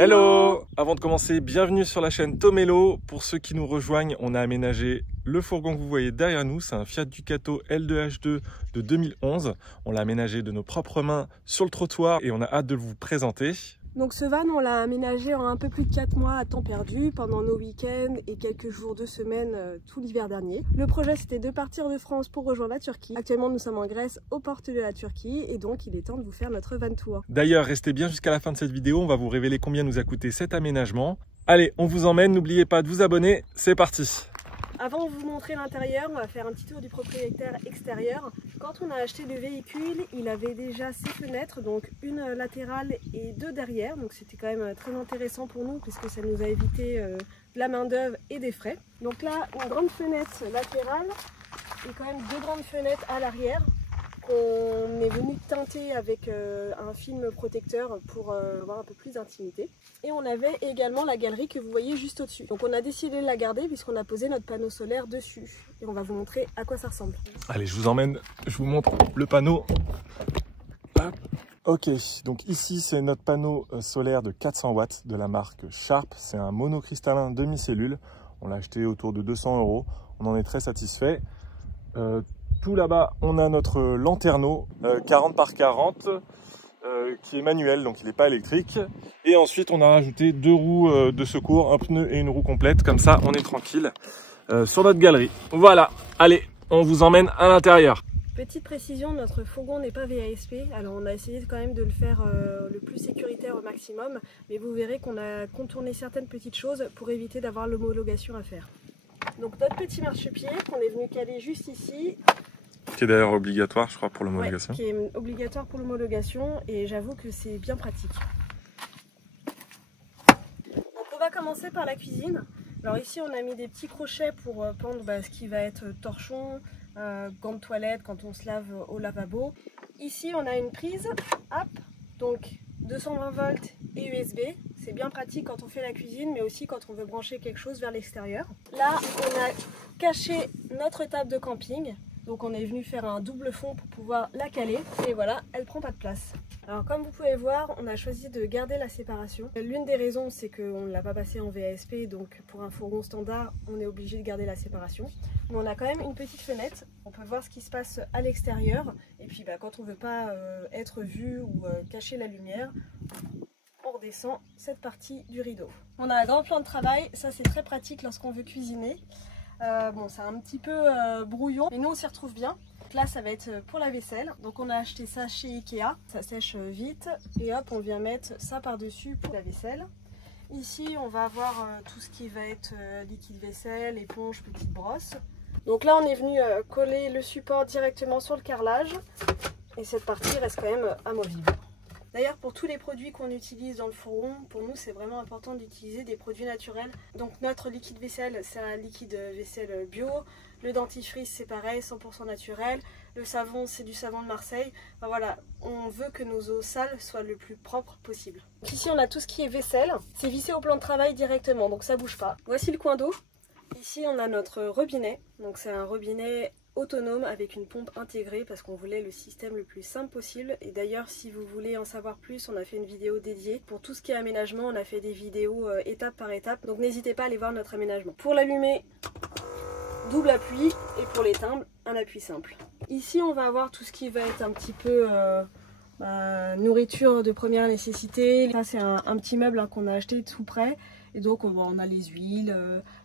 Hello! Avant de commencer, bienvenue sur la chaîne Tomello. Pour ceux qui nous rejoignent, on a aménagé le fourgon que vous voyez derrière nous. C'est un Fiat Ducato L2H2 de 2011. On l'a aménagé de nos propres mains sur le trottoir et on a hâte de vous présenter. Donc ce van, on l'a aménagé en un peu plus de 4 mois à temps perdu, pendant nos week-ends et quelques jours de semaine tout l'hiver dernier. Le projet, c'était de partir de France pour rejoindre la Turquie. Actuellement, nous sommes en Grèce, aux portes de la Turquie, et donc il est temps de vous faire notre van tour. D'ailleurs, restez bien jusqu'à la fin de cette vidéo, on va vous révéler combien nous a coûté cet aménagement. Allez, on vous emmène, n'oubliez pas de vous abonner, c'est parti! Avant de vous montrer l'intérieur, on va faire un petit tour du propriétaire extérieur. Quand on a acheté le véhicule, il avait déjà 6 fenêtres, donc une latérale et 2 derrière. Donc c'était quand même très intéressant pour nous puisque ça nous a évité de la main d'œuvre et des frais. Donc là, une grande fenêtre latérale et quand même 2 grandes fenêtres à l'arrière qu'on est venu teinter avec un film protecteur pour avoir un peu plus d'intimité. Et on avait également la galerie que vous voyez juste au-dessus. Donc on a décidé de la garder puisqu'on a posé notre panneau solaire dessus. Et on va vous montrer à quoi ça ressemble. Allez, je vous emmène, je vous montre le panneau. Hop. Ok, donc ici c'est notre panneau solaire de 400 watts de la marque Sharp. C'est un monocristallin demi-cellule. On l'a acheté autour de 200 €. On en est très satisfait. Tout là-bas, on a notre lanterneau 40 par 40 qui est manuel, donc il n'est pas électrique. Et ensuite, on a rajouté 2 roues de secours, un pneu et une roue complète. Comme ça, on est tranquille sur notre galerie. Voilà, allez, on vous emmène à l'intérieur. Petite précision, notre fourgon n'est pas VASP, alors on a essayé quand même de le faire le plus sécuritaire au maximum, mais vous verrez qu'on a contourné certaines petites choses pour éviter d'avoir l'homologation à faire. Donc notre petit marchepied qu'on est venu caler juste ici. Qui est d'ailleurs obligatoire, je crois, pour l'homologation. Ouais, qui est obligatoire pour l'homologation et j'avoue que c'est bien pratique. Donc on va commencer par la cuisine. Alors ici on a mis des petits crochets pour pendre ce qui va être torchon, gants de toilette quand on se lave au lavabo. Ici on a une prise, hop, donc 220 volts et USB. C'est bien pratique quand on fait la cuisine, mais aussi quand on veut brancher quelque chose vers l'extérieur. Là, on a caché notre table de camping. Donc on est venu faire un double fond pour pouvoir la caler. Et voilà, elle prend pas de place. Alors comme vous pouvez voir, on a choisi de garder la séparation. L'une des raisons, c'est qu'on ne l'a pas passé en VASP. Donc pour un fourgon standard, on est obligé de garder la séparation. Mais on a quand même une petite fenêtre. On peut voir ce qui se passe à l'extérieur. Et puis quand on ne veut pas être vu ou cacher la lumière, on redescend cette partie du rideau. On a un grand plan de travail, ça c'est très pratique lorsqu'on veut cuisiner. Bon, c'est un petit peu brouillon, mais nous on s'y retrouve bien. Donc là ça va être pour la vaisselle, donc on a acheté ça chez Ikea, ça sèche vite et hop on vient mettre ça par dessus pour la vaisselle. Ici on va avoir tout ce qui va être liquide vaisselle, éponge, petite brosse. Donc là on est venu coller le support directement sur le carrelage et cette partie reste quand même amovible. D'ailleurs, pour tous les produits qu'on utilise dans le fourgon, pour nous c'est vraiment important d'utiliser des produits naturels. Donc notre liquide vaisselle, c'est un liquide vaisselle bio. Le dentifrice, c'est pareil, 100% naturel. Le savon, c'est du savon de Marseille. Enfin, voilà, on veut que nos eaux sales soient le plus propres possible. Donc ici, on a tout ce qui est vaisselle. C'est vissé au plan de travail directement, donc ça bouge pas. Voici le coin d'eau. Ici, on a notre robinet. Donc c'est un robinet autonome avec une pompe intégrée parce qu'on voulait le système le plus simple possible. Et d'ailleurs, si vous voulez en savoir plus, on a fait une vidéo dédiée. Pour tout ce qui est aménagement, on a fait des vidéos étape par étape. Donc n'hésitez pas à aller voir notre aménagement. Pour l'allumer, double appui, et pour l'éteindre, un appui simple. Ici, on va avoir tout ce qui va être un petit peu nourriture de première nécessité. Ça, c'est un petit meuble qu'on a acheté tout près. Et donc on a les huiles,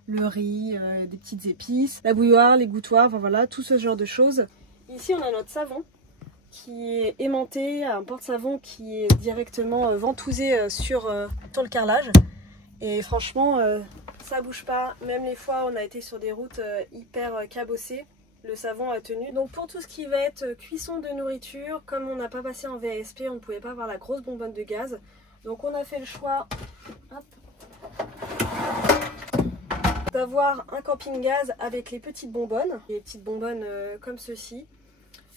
le riz, des petites épices, la bouilloire, les gouttoirs, enfin voilà, tout ce genre de choses. Ici on a notre savon qui est aimanté, un porte-savon qui est directement ventousé sur le carrelage. Et franchement, ça bouge pas, même les fois où on a été sur des routes hyper cabossées, le savon a tenu. Donc pour tout ce qui va être cuisson de nourriture, comme on n'a pas passé en VASP, on ne pouvait pas avoir la grosse bonbonne de gaz. Donc on a fait le choix d'avoir un camping-gaz avec les petites bonbonnes, comme ceci.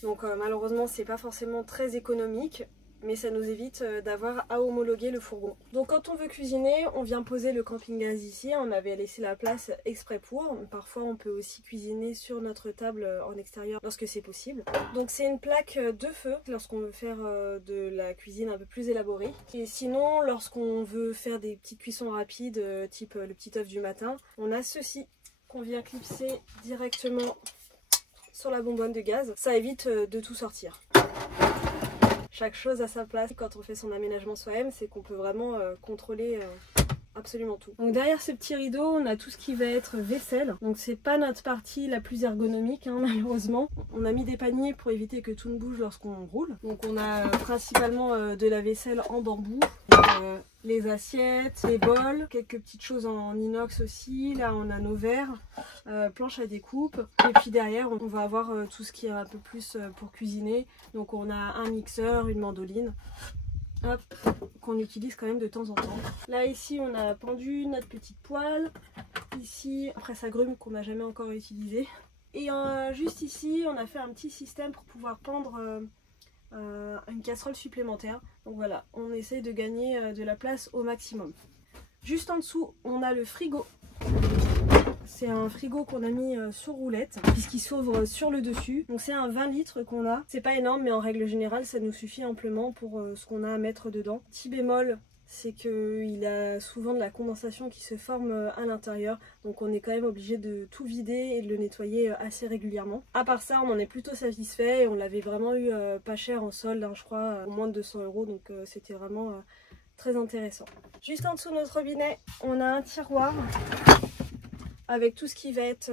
Donc malheureusement c'est pas forcément très économique, mais ça nous évite d'avoir à homologuer le fourgon. Donc quand on veut cuisiner, on vient poser le camping-gaz ici. On avait laissé la place exprès pour. Parfois on peut aussi cuisiner sur notre table en extérieur lorsque c'est possible. Donc c'est une plaque de feu lorsqu'on veut faire de la cuisine un peu plus élaborée. Et sinon, lorsqu'on veut faire des petites cuissons rapides, type le petit œuf du matin, on a ceci qu'on vient clipser directement sur la bonbonne de gaz. Ça évite de tout sortir. Chaque chose à sa place. Quand on fait son aménagement soi-même, c'est qu'on peut vraiment contrôler absolument tout. Donc derrière ce petit rideau, on a tout ce qui va être vaisselle. Donc c'est pas notre partie la plus ergonomique, hein, malheureusement. On a mis des paniers pour éviter que tout ne bouge lorsqu'on roule. Donc on a principalement de la vaisselle en bambou. Les assiettes, les bols, quelques petites choses en inox aussi. Là on a nos verres, planche à découpe. Et puis derrière on va avoir tout ce qui est un peu plus pour cuisiner. Donc on a un mixeur, une mandoline. Hop, qu'on utilise quand même de temps en temps. Là ici on a pendu notre petite poêle. Ici après sa grume qu'on n'a jamais encore utilisée. Et juste ici on a fait un petit système pour pouvoir pendre une casserole supplémentaire. Donc voilà, on essaie de gagner de la place au maximum. Juste en dessous on a le frigo. C'est un frigo qu'on a mis sur roulette puisqu'il s'ouvre sur le dessus. Donc c'est un 20 litres qu'on a. C'est pas énorme mais en règle générale ça nous suffit amplement pour ce qu'on a à mettre dedans. Petit bémol, c'est qu'il a souvent de la condensation qui se forme à l'intérieur. Donc on est quand même obligé de tout vider et de le nettoyer assez régulièrement. À part ça on en est plutôt satisfait et on l'avait vraiment eu pas cher en solde, hein, je crois au moins de 200 €. Donc c'était vraiment très intéressant. Juste en dessous de notre robinet on a un tiroir avec tout ce qui va être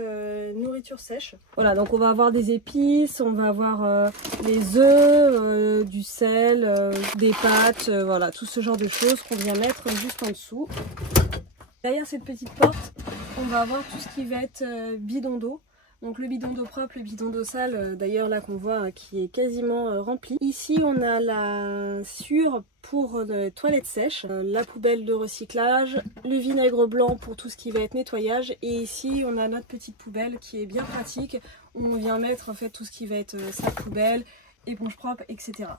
nourriture sèche. Voilà, donc on va avoir des épices, on va avoir les œufs, du sel, des pâtes, voilà, tout ce genre de choses qu'on vient mettre juste en dessous. Derrière cette petite porte, on va avoir tout ce qui va être bidon d'eau. Donc le bidon d'eau propre, le bidon d'eau sale, d'ailleurs là qu'on voit qui est quasiment rempli. Ici on a la sciure pour les toilettes sèches, la poubelle de recyclage, le vinaigre blanc pour tout ce qui va être nettoyage. Et ici on a notre petite poubelle qui est bien pratique, où on vient mettre en fait tout ce qui va être sac poubelle, éponge propre, etc.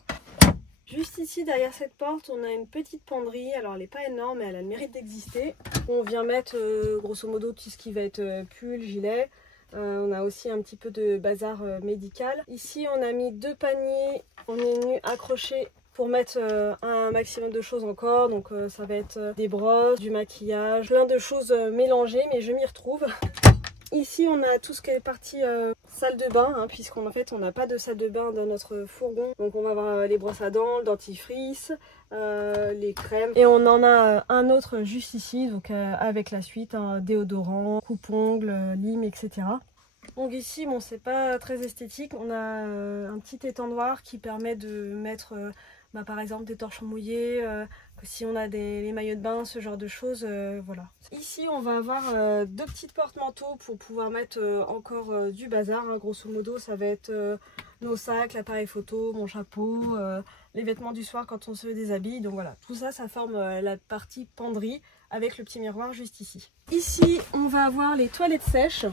Juste ici derrière cette porte on a une petite penderie, alors elle n'est pas énorme mais elle a le mérite d'exister. On vient mettre grosso modo tout ce qui va être pull, gilet. On a aussi un petit peu de bazar médical. Ici on a mis 2 paniers en nu accrochés pour mettre un maximum de choses encore. Donc ça va être des brosses, du maquillage, plein de choses mélangées mais je m'y retrouve. Ici on a tout ce qui est partie salle de bain, hein, puisqu'en fait on n'a pas de salle de bain dans notre fourgon. Donc on va avoir les brosses à dents, le dentifrice, les crèmes. Et on en a un autre juste ici, donc avec la suite, hein, déodorant, coupe-ongles, lime, etc. Donc ici, bon, c'est pas très esthétique. On a un petit étendoir qui permet de mettre par exemple des torchons mouillés, si on a les maillots de bain, ce genre de choses, voilà. Ici on va avoir 2 petites porte-manteaux pour pouvoir mettre encore du bazar, hein. Grosso modo ça va être nos sacs, l'appareil photo, mon chapeau, les vêtements du soir quand on se déshabille. Donc voilà, tout ça, ça forme la partie penderie avec le petit miroir juste ici. Ici on va avoir les toilettes sèches.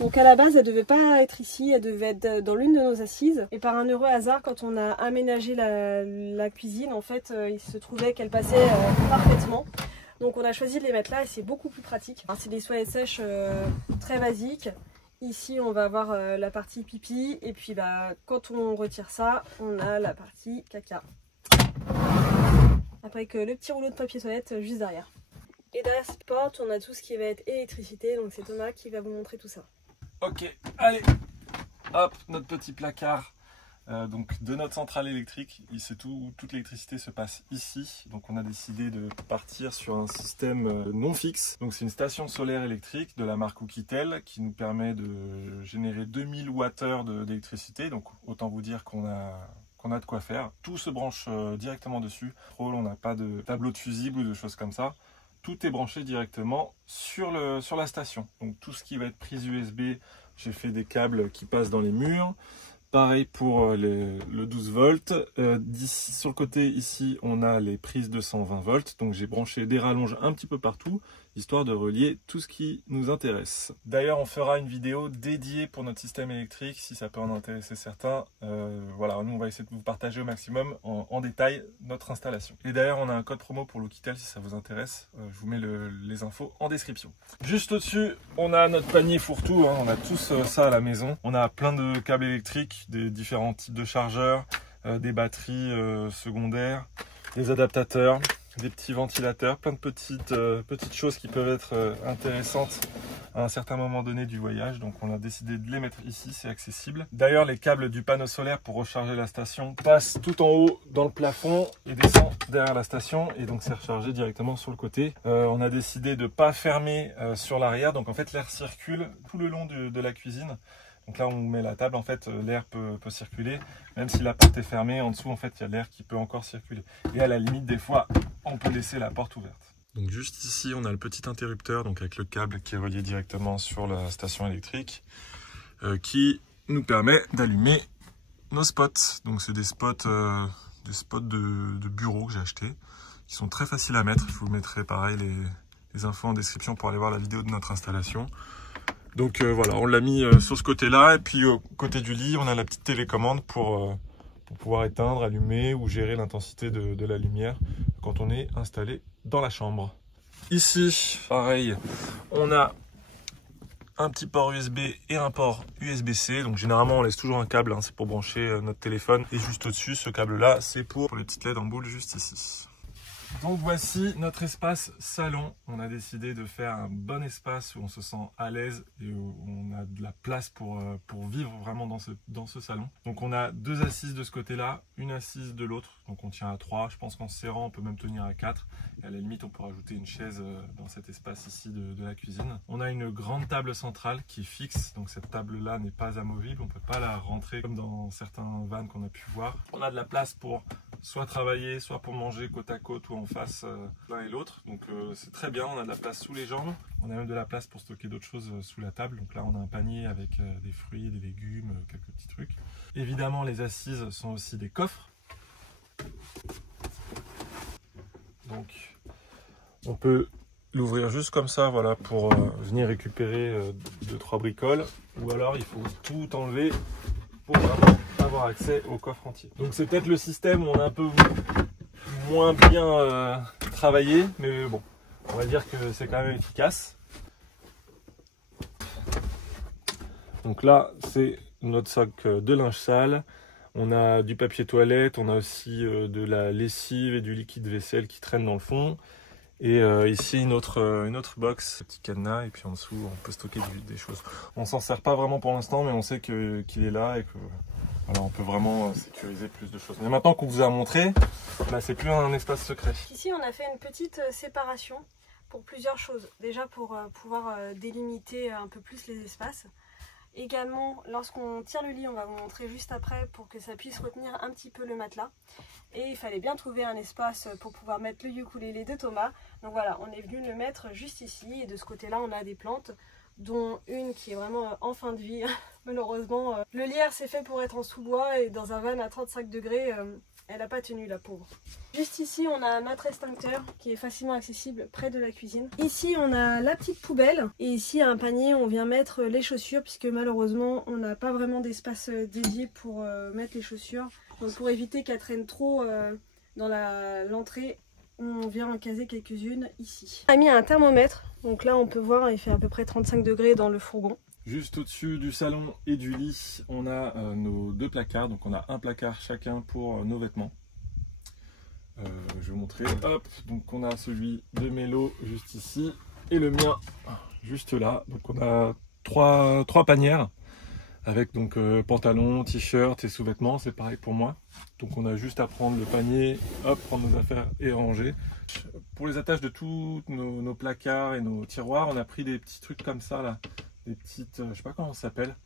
Donc à la base elle devait pas être ici, elle devait être dans l'une de nos assises. Et par un heureux hasard, quand on a aménagé la cuisine, en fait il se trouvait qu'elle passait parfaitement. Donc on a choisi de les mettre là et c'est beaucoup plus pratique. C'est des toilettes sèches très basiques. Ici on va avoir la partie pipi et puis quand on retire ça, on a la partie caca. Avec le petit rouleau de papier toilette juste derrière. Et derrière cette porte, on a tout ce qui va être électricité, donc c'est Thomas qui va vous montrer tout ça. Ok, allez, hop, notre petit placard donc de notre centrale électrique. Toute l'électricité se passe ici, donc on a décidé de partir sur un système non fixe. Donc c'est une station solaire électrique de la marque Oukitel qui nous permet de générer 2000 Wh d'électricité, donc autant vous dire qu'on a de quoi faire. Tout se branche directement dessus. On n'a pas de tableau de fusible ou de choses comme ça. Tout est branché directement sur la station. Donc tout ce qui va être prise USB, j'ai fait des câbles qui passent dans les murs. Pareil pour le 12 volts. Sur le côté ici, on a les prises de 120 volts. Donc j'ai branché des rallonges un petit peu partout, histoire de relier tout ce qui nous intéresse. D'ailleurs, on fera une vidéo dédiée pour notre système électrique, si ça peut en intéresser certains. Voilà, nous on va essayer de vous partager au maximum en détail notre installation. Et d'ailleurs, on a un code promo pour Lokitel si ça vous intéresse. Je vous mets les infos en description. Juste au-dessus, on a notre panier fourre-tout. On a tous ça à la maison. On a plein de câbles électriques, des différents types de chargeurs, des batteries secondaires, des adaptateurs, des petits ventilateurs, plein de petites choses qui peuvent être intéressantes à un certain moment donné du voyage. Donc on a décidé de les mettre ici, c'est accessible. D'ailleurs, les câbles du panneau solaire pour recharger la station passent tout en haut dans le plafond et descendent derrière la station, et donc c'est rechargé directement sur le côté. On a décidé de ne pas fermer sur l'arrière, donc en fait l'air circule tout le long de la cuisine. Donc là, on met la table, en fait, l'air peut circuler. Même si la porte est fermée, en dessous, en fait, il y a l'air qui peut encore circuler. Et à la limite, des fois, on peut laisser la porte ouverte. Donc juste ici, on a le petit interrupteur, donc avec le câble qui est relié directement sur la station électrique, qui nous permet d'allumer nos spots. Donc c'est des spots de bureau que j'ai achetés, qui sont très faciles à mettre. Je vous mettrai pareil les infos en description pour aller voir la vidéo de notre installation. Donc voilà, on l'a mis sur ce côté-là, et puis au côté du lit, on a la petite télécommande pour pouvoir éteindre, allumer ou gérer l'intensité de la lumière quand on est installé dans la chambre. Ici, pareil, on a un petit port USB et un port USB-C. Donc généralement, on laisse toujours un câble, c'est pour brancher notre téléphone. Et juste au-dessus, ce câble-là, c'est pour les petites LED en boule juste ici. Donc voici notre espace salon. On a décidé de faire un bon espace où on se sent à l'aise et où on a de la place pour vivre vraiment dans ce salon. Donc on a 2 assises de ce côté-là, une assise de l'autre. Donc on tient à 3. Je pense qu'en se serrant, on peut même tenir à 4. Et à la limite, on peut rajouter une chaise dans cet espace ici de la cuisine. On a une grande table centrale qui est fixe. Donc cette table-là n'est pas amovible. On ne peut pas la rentrer comme dans certains vans qu'on a pu voir. On a de la place pour soit travailler, soit pour manger côte à côte ou en face l'un et l'autre. Donc c'est très bien, on a de la place sous les jambes. On a même de la place pour stocker d'autres choses sous la table. Donc là on a un panier avec des fruits, des légumes, quelques petits trucs. Évidemment les assises sont aussi des coffres. Donc on peut l'ouvrir juste comme ça, voilà, pour venir récupérer 2-3 bricoles. Ou alors il faut tout enlever pour vraiment avoir accès au coffre entier. Donc c'est peut-être le système où on a un peu moins bien travaillé, mais bon, on va dire que c'est quand même efficace. Donc là, c'est notre sac de linge sale. On a du papier toilette, on a aussi de la lessive et du liquide vaisselle qui traîne dans le fond. Et ici une autre box, petit cadenas, et puis en dessous on peut stocker des choses. On s'en sert pas vraiment pour l'instant, mais on sait qu'il est là et que voilà, on peut vraiment sécuriser plus de choses. Mais maintenant qu'on vous a montré, bah, c'est plus un espace secret. Ici on a fait une petite séparation pour plusieurs choses. Déjà pour pouvoir délimiter un peu plus les espaces. Également, lorsqu'on tire le lit, on va vous montrer juste après pour que ça puisse retenir un petit peu le matelas. Et il fallait bien trouver un espace pour pouvoir mettre le ukulélé de Thomas. Donc voilà, on est venu le mettre juste ici. Et de ce côté-là, on a des plantes, dont une qui est vraiment en fin de vie. Malheureusement, le lierre c'est fait pour être en sous-bois et dans un van à 35 degrés, elle n'a pas tenu, la pauvre. Juste ici, on a notre extincteur qui est facilement accessible près de la cuisine. Ici, on a la petite poubelle. Et ici, un panier, on vient mettre les chaussures puisque malheureusement, on n'a pas vraiment d'espace dédié pour mettre les chaussures. Donc pour éviter qu'elles traînent trop dans l'entrée, on vient en caser quelques-unes ici. On a mis un thermomètre. Donc là, on peut voir, il fait à peu près 35 degrés dans le fourgon. Juste au-dessus du salon et du lit, on a nos 2 placards. Donc on a un placard chacun pour nos vêtements. Je vais vous montrer. Hop, donc on a celui de Mélo juste ici et le mien juste là. Donc on a trois panières avec donc pantalon, t-shirt et sous-vêtements. C'est pareil pour moi. Donc on a juste à prendre le panier, hop, prendre nos affaires et ranger. Pour les attaches de tous nos placards et nos tiroirs, on a pris des petits trucs comme ça là. Des petites, je sais pas comment ça s'appelle,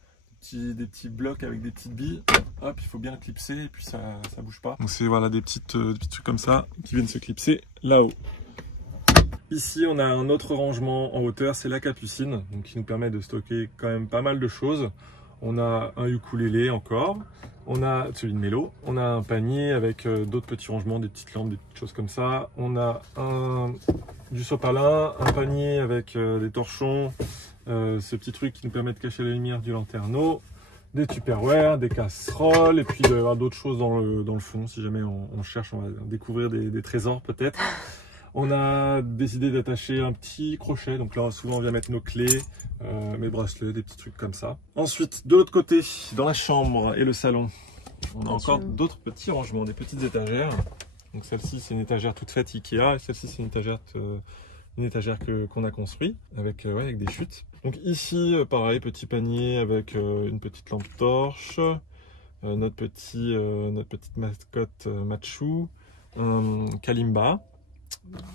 des petits blocs avec des petites billes. Hop, il faut bien clipser et puis ça bouge pas. Donc c'est voilà des petits trucs comme ça qui viennent se clipser là-haut. Ici on a un autre rangement en hauteur, c'est la capucine, donc qui nous permet de stocker quand même pas mal de choses. On a un ukulélé encore. On a celui de Mélo. On a un panier avec d'autres petits rangements, des petites lampes, des petites choses comme ça. On a du sopalin, un panier avec des torchons, ce petit truc qui nous permet de cacher la lumière du lanterneau, des tupperware, des casseroles, et puis il va y avoir d'autres choses dans le fond. Si jamais on cherche, on va découvrir des trésors peut-être. On a décidé d'attacher un petit crochet, donc là souvent on vient mettre nos clés, mes bracelets, des petits trucs comme ça. Ensuite, de l'autre côté, dans la chambre et le salon, on a encore d'autres petits rangements, des petites étagères. Donc celle-ci c'est une étagère toute faite Ikea, et celle-ci c'est une étagère qu'on a construite avec des chutes. Donc ici, pareil, petit panier avec une petite lampe torche, notre petite mascotte Machu, Kalimba.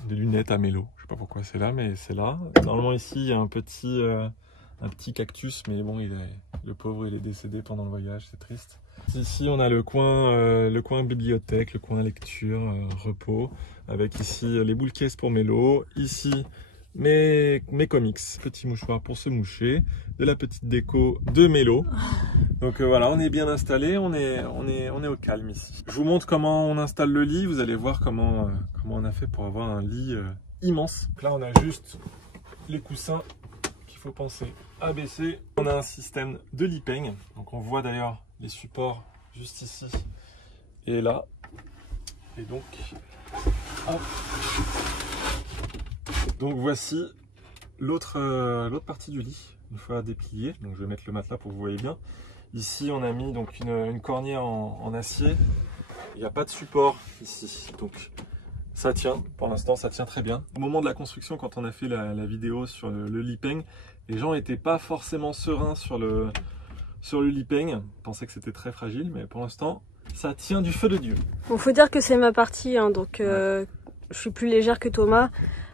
Des lunettes à Mélo, je sais pas pourquoi c'est là, mais c'est là. Normalement ici il y a un petit cactus, mais bon, le pauvre il est décédé pendant le voyage, c'est triste. Ici on a le coin bibliothèque, le coin lecture, repos, avec ici les boules caisses pour Mélo, ici mes comics, petit mouchoir pour se moucher, de la petite déco de Mélo. Donc voilà, on est bien installé, on est au calme ici. Je vous montre comment on installe le lit, vous allez voir comment on a fait pour avoir un lit immense. Donc là on a juste les coussins qu'il faut penser à baisser. On a un système de lit peigne, donc on voit d'ailleurs les supports juste ici et là. Et donc, hop. Donc voici l'autre partie du lit, une fois déplié. Donc je vais mettre le matelas pour que vous voyez bien. Ici on a mis donc une cornière en acier. Il n'y a pas de support ici, donc ça tient. Pour l'instant ça tient très bien. Au moment de la construction, quand on a fait la vidéo sur le lit peigne, les gens n'étaient pas forcément sereins sur le lit peigne. Ils pensaient que c'était très fragile, mais pour l'instant ça tient du feu de Dieu. Bon, faut dire que c'est ma partie, hein, donc je suis plus légère que Thomas.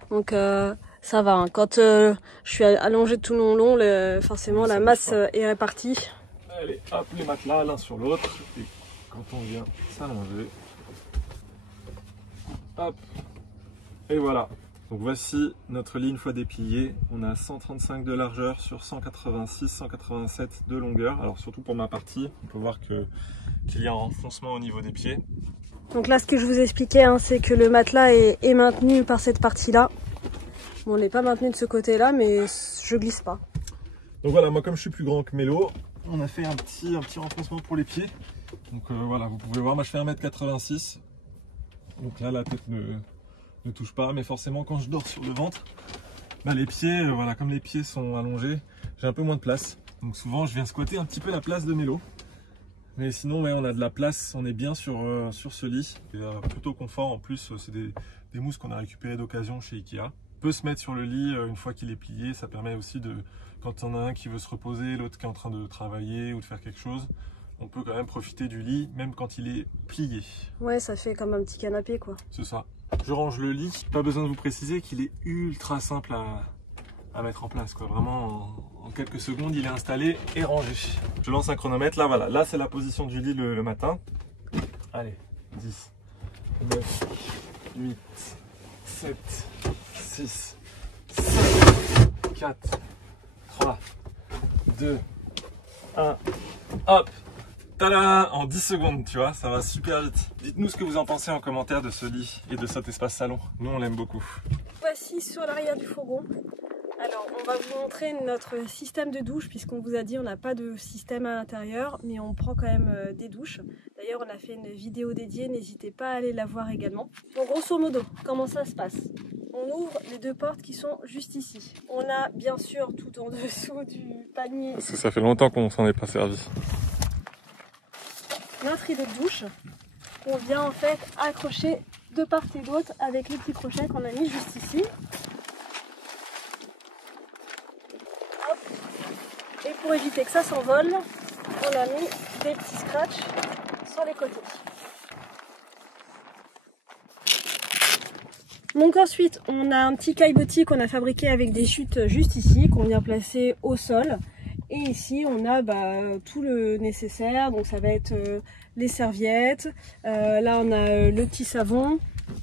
Donc ça va, hein. Quand je suis allongée tout le long, forcément la masse est répartie. Allez, hop, les matelas l'un sur l'autre. Et quand on vient s'allonger, hop, et voilà. Donc voici notre lit une fois déplié. On a 135 de largeur sur 186, 187 de longueur. Alors surtout pour ma partie, on peut voir qu'il y a un renfoncement au niveau des pieds. Donc là, ce que je vous expliquais, hein, c'est que le matelas est maintenu par cette partie-là. Bon, on n'est pas maintenu de ce côté-là, mais je glisse pas. Donc voilà, moi comme je suis plus grand que Mélo, on a fait un petit renfoncement pour les pieds. Donc voilà, vous pouvez voir, moi je fais 1m86. Donc là, la tête ne touche pas, mais forcément quand je dors sur le ventre, bah, les pieds, voilà, comme les pieds sont allongés, j'ai un peu moins de place. Donc souvent, je viens squatter un petit peu la place de Mélo. Mais sinon, ouais, on a de la place, on est bien sur ce lit. Il y a plutôt confort, en plus, c'est des mousses qu'on a récupérées d'occasion chez Ikea. On peut se mettre sur le lit une fois qu'il est plié, ça permet aussi de, quand on a un qui veut se reposer, l'autre qui est en train de travailler ou de faire quelque chose, on peut quand même profiter du lit, même quand il est plié. Ouais, ça fait comme un petit canapé, quoi. C'est ça. Je range le lit, pas besoin de vous préciser qu'il est ultra simple à mettre en place, quoi. Vraiment, en quelques secondes, il est installé et rangé. Je lance un chronomètre, là, voilà. Là, c'est la position du lit le matin. Allez, 10, 9, 8, 7, 6, 5, 4, 3, 2, 1, hop! Tada! En 10 secondes, tu vois, ça va super vite. Dites-nous ce que vous en pensez en commentaire de ce lit et de cet espace salon. Nous, on l'aime beaucoup. Voici sur l'arrière du fourgon. Alors, on va vous montrer notre système de douche, puisqu'on vous a dit on n'a pas de système à l'intérieur, mais on prend quand même des douches. D'ailleurs, on a fait une vidéo dédiée, n'hésitez pas à aller la voir également. Donc, grosso modo, comment ça se passe? On ouvre les deux portes qui sont juste ici. On a bien sûr tout en dessous du panier. Parce que ça fait longtemps qu'on s'en est pas servi. Notre rideau de douche, qu'on vient en fait accrocher de part et d'autre avec les petits crochets qu'on a mis juste ici. Hop. Et pour éviter que ça s'envole, on a mis des petits scratchs sur les côtés. Donc ensuite, on a un petit caillebotis qu'on a fabriqué avec des chutes juste ici, qu'on vient placer au sol. Et ici, on a tout le nécessaire, donc ça va être les serviettes. Là, on a le petit savon,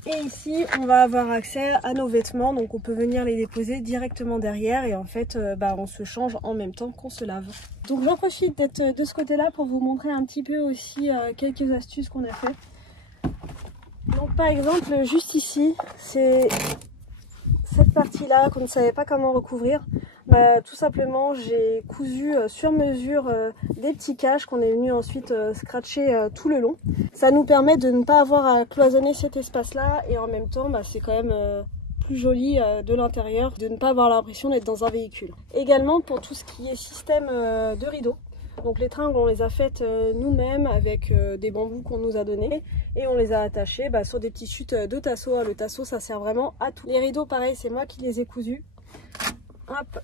Et ici, on va avoir accès à nos vêtements, donc on peut venir les déposer directement derrière et en fait, on se change en même temps qu'on se lave. Donc j'en profite d'être de ce côté-là pour vous montrer un petit peu aussi quelques astuces qu'on a fait. Donc par exemple, juste ici, c'est cette partie-là qu'on ne savait pas comment recouvrir. Tout simplement, j'ai cousu sur mesure des petits caches qu'on est venu ensuite scratcher tout le long. Ça nous permet de ne pas avoir à cloisonner cet espace-là et en même temps, c'est quand même plus joli de l'intérieur, de ne pas avoir l'impression d'être dans un véhicule. Également pour tout ce qui est système de rideaux. Donc les tringles, on les a faites nous-mêmes avec des bambous qu'on nous a donnés et on les a attachés sur des petites chutes de tasseau. Le tasseau, ça sert vraiment à tout. Les rideaux, pareil, c'est moi qui les ai cousus. Hop.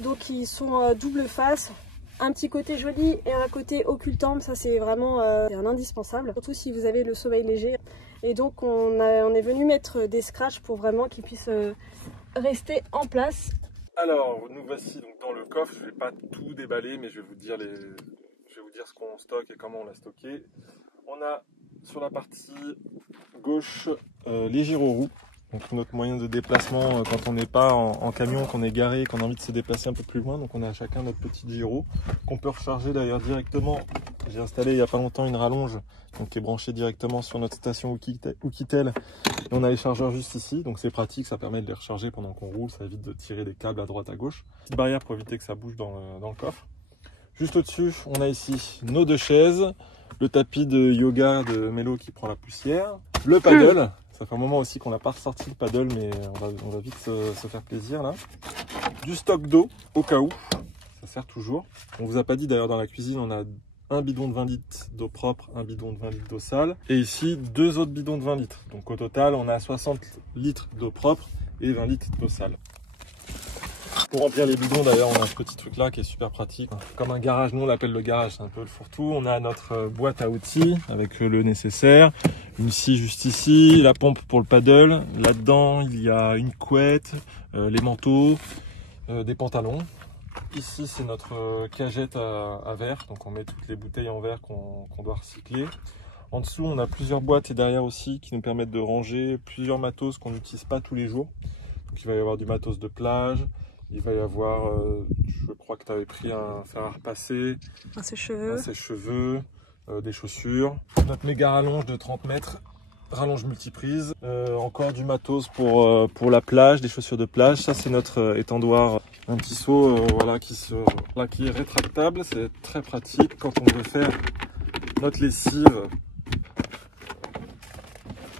Donc ils sont double face, un petit côté joli et un côté occultant, ça c'est vraiment un indispensable, surtout si vous avez le sommeil léger. Et donc on est venu mettre des scratchs pour vraiment qu'ils puissent rester en place. Alors nous voici donc dans le coffre, je ne vais pas tout déballer mais je vais vous dire ce qu'on stocke et comment on l'a stocké. On a sur la partie gauche les gyroroues. Donc notre moyen de déplacement quand on n'est pas en camion, qu'on est garé, qu'on a envie de se déplacer un peu plus loin. Donc on a chacun notre petit gyro qu'on peut recharger d'ailleurs directement. J'ai installé il n'y a pas longtemps une rallonge donc qui est branchée directement sur notre station Oukitel. Et on a les chargeurs juste ici, donc c'est pratique, ça permet de les recharger pendant qu'on roule, ça évite de tirer des câbles à droite à gauche. Petite barrière pour éviter que ça bouge dans le coffre. Juste au-dessus, on a ici nos 2 chaises, le tapis de yoga de Mélo qui prend la poussière, le paddle. Ça fait un moment aussi qu'on n'a pas ressorti le paddle, mais on va vite se faire plaisir là. Du stock d'eau au cas où, ça sert toujours. On vous a pas dit d'ailleurs dans la cuisine, on a un bidon de 20 litres d'eau propre, un bidon de 20 litres d'eau sale. Et ici, 2 autres bidons de 20 litres. Donc au total, on a 60 litres d'eau propre et 20 litres d'eau sale. Pour remplir les bidons d'ailleurs, on a ce petit truc là qui est super pratique. Comme un garage, nous on l'appelle le garage, c'est un peu le fourre-tout. On a notre boîte à outils avec le nécessaire. Une scie juste ici, la pompe pour le paddle. Là-dedans, il y a une couette, les manteaux, des pantalons. Ici, c'est notre cagette à verre. Donc on met toutes les bouteilles en verre qu'on doit recycler. En dessous, on a plusieurs boîtes et derrière aussi qui nous permettent de ranger plusieurs matos qu'on n'utilise pas tous les jours. Donc il va y avoir du matos de plage. Il va y avoir, je crois que tu avais pris un fer à repasser, un sèche-cheveux, des chaussures. Notre méga rallonge de 30 mètres, rallonge multiprise. Encore du matos pour la plage, des chaussures de plage. Ça c'est notre étendoir, un petit seau qui est rétractable. C'est très pratique quand on veut faire notre lessive.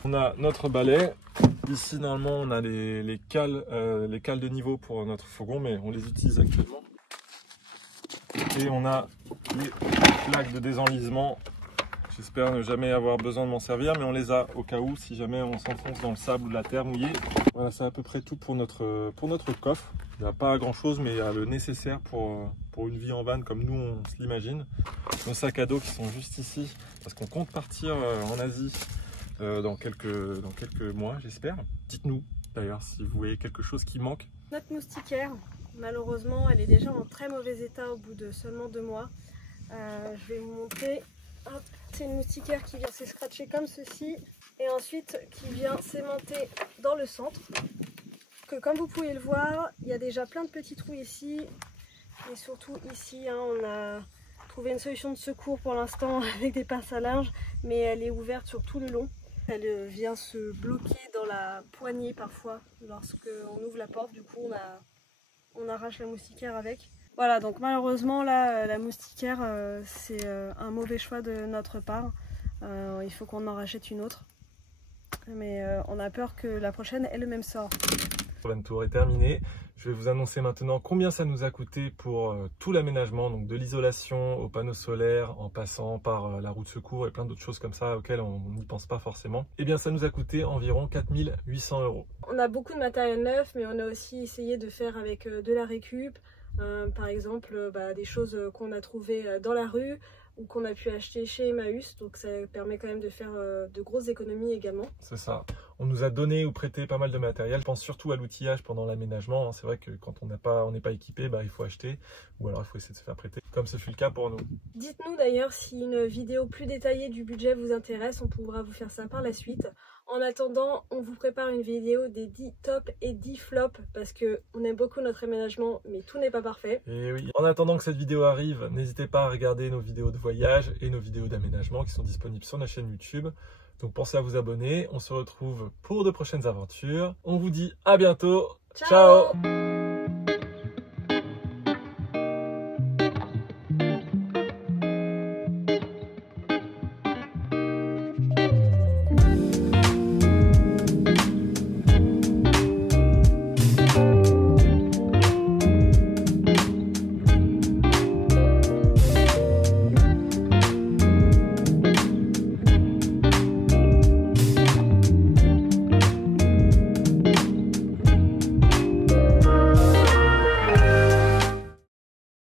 On a notre balai. Ici, normalement, on a les cales de niveau pour notre fourgon, mais on les utilise actuellement. Et on a les plaques de désenlisement. J'espère ne jamais avoir besoin de m'en servir, mais on les a au cas où, si jamais on s'enfonce dans le sable ou la terre mouillée. Voilà, c'est à peu près tout pour notre coffre. Il n'y a pas grand-chose, mais il y a le nécessaire pour une vie en van comme nous, on se l'imagine. Nos sacs à dos qui sont juste ici, parce qu'on compte partir en Asie. Dans quelques mois, j'espère. Dites-nous d'ailleurs si vous voyez quelque chose qui manque. Notre moustiquaire, malheureusement, elle est déjà en très mauvais état au bout de seulement 2 mois. Je vais vous montrer. C'est une moustiquaire qui vient se scratcher comme ceci et ensuite qui vient s'aimanter dans le centre. Que comme vous pouvez le voir, il y a déjà plein de petits trous ici et surtout ici, on a trouvé une solution de secours pour l'instant avec des pinces à linge, mais elle est ouverte sur tout le long. Elle vient se bloquer dans la poignée parfois lorsque on ouvre la porte, du coup on arrache la moustiquaire avec. Voilà, donc malheureusement là la moustiquaire c'est un mauvais choix de notre part. Il faut qu'on en rachète une autre. Mais on a peur que la prochaine ait le même sort. Le tour est terminé. Je vais vous annoncer maintenant combien ça nous a coûté pour tout l'aménagement, donc de l'isolation aux panneaux solaires, en passant par la roue de secours et plein d'autres choses comme ça auxquelles on n'y pense pas forcément. Eh bien ça nous a coûté environ 4 800 €. On a beaucoup de matériel neuf, mais on a aussi essayé de faire avec de la récup. Par exemple des choses qu'on a trouvées dans la rue ou qu'on a pu acheter chez Emmaüs, donc ça permet quand même de faire de grosses économies également. C'est ça, on nous a donné ou prêté pas mal de matériel, je pense surtout à l'outillage pendant l'aménagement. C'est vrai que quand on n'est pas équipé, il faut acheter ou alors il faut essayer de se faire prêter, comme ce fut le cas pour nous. Dites-nous d'ailleurs si une vidéo plus détaillée du budget vous intéresse, on pourra vous faire ça par la suite. En attendant, on vous prépare une vidéo des 10 tops et 10 flops parce qu'on aime beaucoup notre aménagement, mais tout n'est pas parfait. Et oui, en attendant que cette vidéo arrive, n'hésitez pas à regarder nos vidéos de voyage et nos vidéos d'aménagement qui sont disponibles sur notre chaîne YouTube. Donc pensez à vous abonner, on se retrouve pour de prochaines aventures. On vous dit à bientôt. Ciao.